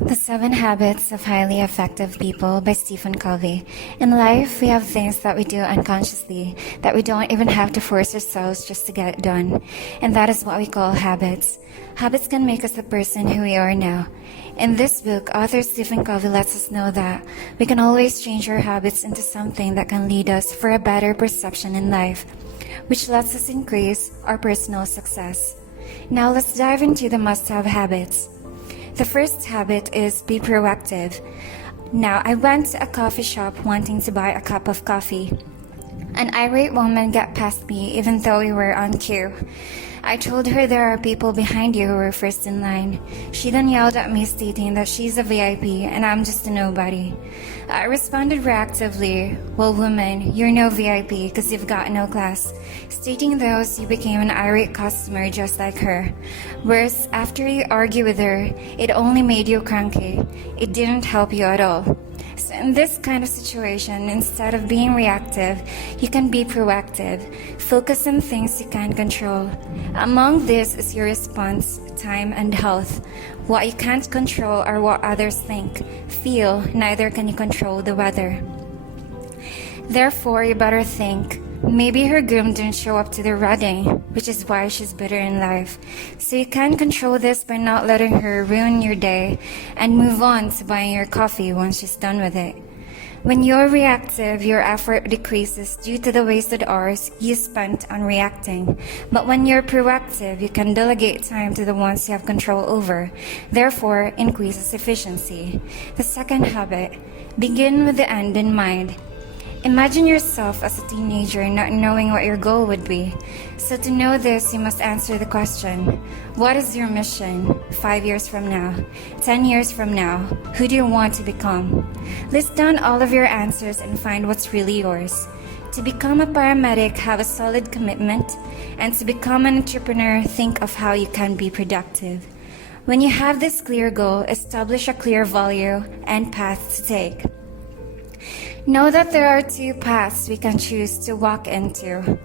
The 7 Habits of Highly Effective People by Stephen Covey. In life, we have things that we do unconsciously that we don't even have to force ourselves just to get it done. And that is what we call habits. Habits can make us the person who we are now. In this book, author Stephen Covey lets us know that we can always change our habits into something that can lead us for a better perception in life, which lets us increase our personal success. Now let's dive into the must-have habits. The first habit is be proactive. Now, I went to a coffee shop wanting to buy a cup of coffee. An irate woman got past me even though we were on queue. I told her there are people behind you who were first in line. She then yelled at me stating that she's a VIP and I'm just a nobody. I responded reactively, "Well, woman, you're no VIP because you've got no class." Stating thus, you became an irate customer just like her. Worse, after you argue with her, it only made you cranky. It didn't help you at all. So in this kind of situation, instead of being reactive, you can be proactive. Focus on things you can control. Among this is your response, time, and health. What you can't control are what others think, feel, neither can you control the weather. Therefore, you better think, maybe her groom didn't show up to the wedding, which is why she's bitter in life. So you can control this by not letting her ruin your day and move on to buying your coffee once she's done with it. When you're reactive, your effort decreases due to the wasted hours you spent on reacting. But when you're proactive, you can delegate time to the ones you have control over, therefore increases efficiency. The second habit, begin with the end in mind. Imagine yourself as a teenager not knowing what your goal would be. So to know this, you must answer the question, what is your mission 5 years from now, 10 years from now? Who do you want to become? List down all of your answers and find what's really yours. To become a paramedic, have a solid commitment, and to become an entrepreneur, think of how you can be productive. When you have this clear goal, establish a clear value and path to take. Know that there are 2 paths we can choose to walk into.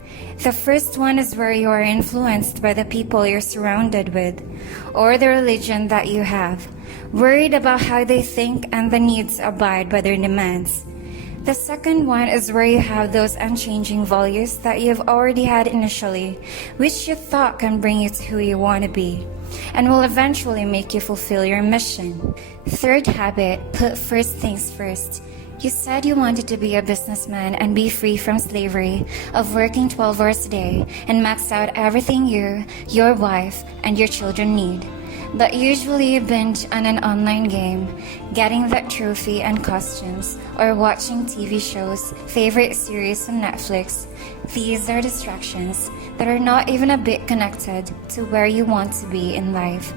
The first one is where you are influenced by the people you're surrounded with, or the religion that you have, worried about how they think and the needs abide by their demands. The second one is where you have those unchanging values that you've already had initially, which you thought can bring you to who you want to be, and will eventually make you fulfill your mission. Third habit, put first things first. You said you wanted to be a businessman and be free from slavery of working 12 hours a day and max out everything you, your wife, and your children need. But usually you binge on an online game, getting that trophy and costumes, or watching TV shows, favorite series on Netflix. These are distractions that are not even a bit connected to where you want to be in life.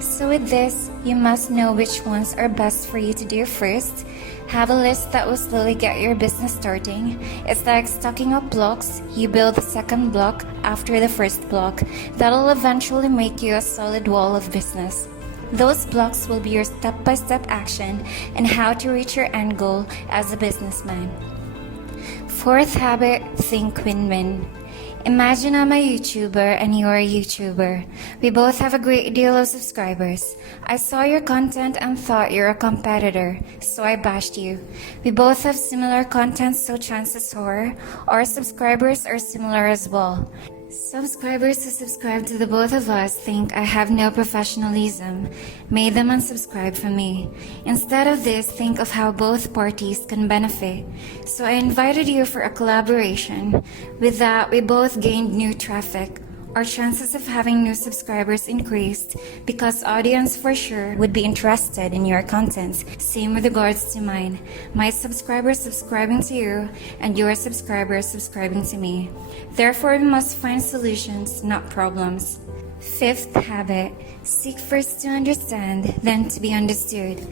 So with this, you must know which ones are best for you to do first. Have a list that will slowly get your business starting. It's like stacking up blocks. You build the second block after the first block. That'll eventually make you a solid wall of business. Those blocks will be your step-by-step action and how to reach your end goal as a businessman. Fourth habit, think win-win. Imagine I'm a YouTuber and you're a YouTuber. We both have a great deal of subscribers. I saw your content and thought you're a competitor, so I bashed you. We both have similar content, so chances are our subscribers are similar as well. Subscribers who subscribe to the both of us think I have no professionalism, made them unsubscribe from me. Instead of this, think of how both parties can benefit. So I invited you for a collaboration. With that, we both gained new traffic. Our chances of having new subscribers increased because audience for sure would be interested in your contents. Same with regards to mine. My subscribers subscribing to you and your subscribers subscribing to me. Therefore, we must find solutions, not problems. Fifth habit, seek first to understand, then to be understood.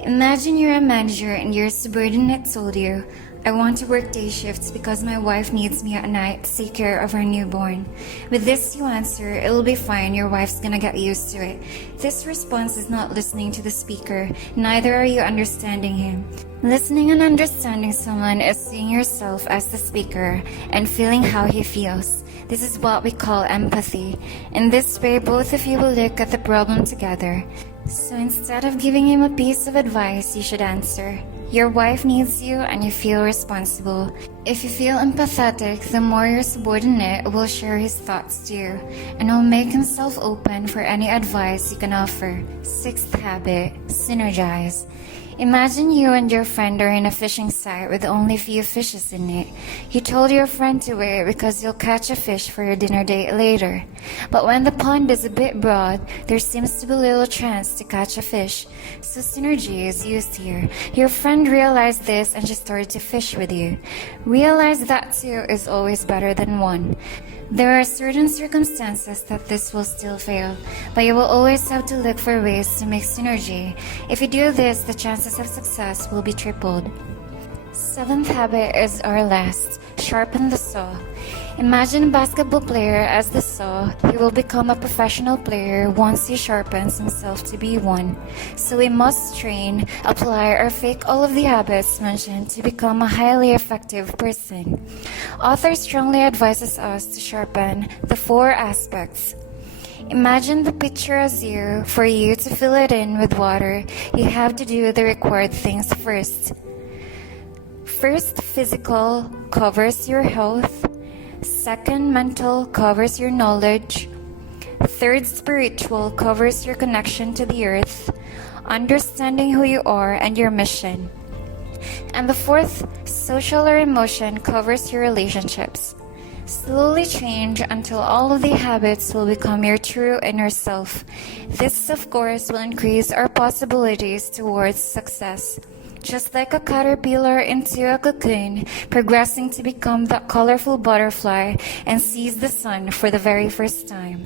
Imagine you're a manager and your subordinate told you, I want to work day shifts because my wife needs me at night to take care of her newborn. With this you answer, it'll be fine, your wife's gonna get used to it. This response is not listening to the speaker, neither are you understanding him. Listening and understanding someone is seeing yourself as the speaker and feeling how he feels. This is what we call empathy. In this way, both of you will look at the problem together. So instead of giving him a piece of advice, you should answer, your wife needs you and you feel responsible. If you feel empathetic, the more your subordinate will share his thoughts to you and will make himself open for any advice you can offer. Sixth habit, synergize. Imagine you and your friend are in a fishing site with only few fishes in it. You told your friend to wait because you'll catch a fish for your dinner date later. But when the pond is a bit broad, there seems to be little chance to catch a fish. So synergy is used here. Your friend realized this and just started to fish with you. Realize that two is always better than one. There are certain circumstances that this will still fail, but you will always have to look for ways to make synergy. If you do this, the chances of success will be tripled. Seventh habit is our last. Sharpen the saw. Imagine a basketball player as the saw. He will become a professional player once he sharpens himself to be one. So we must train, apply, or fake all of the habits mentioned to become a highly effective person. Author strongly advises us to sharpen the 4 aspects. Imagine the picture as you. For you to fill it in with water, you have to do the required things first. First, physical covers your health. Second, mental covers your knowledge. Third, spiritual covers your connection to the earth, understanding who you are and your mission. And the fourth, social or emotion covers your relationships. Slowly change until all of the habits will become your true inner self. This, of course, will increase our possibilities towards success. Just like a caterpillar into a cocoon, progressing to become that colorful butterfly and sees the sun for the very first time.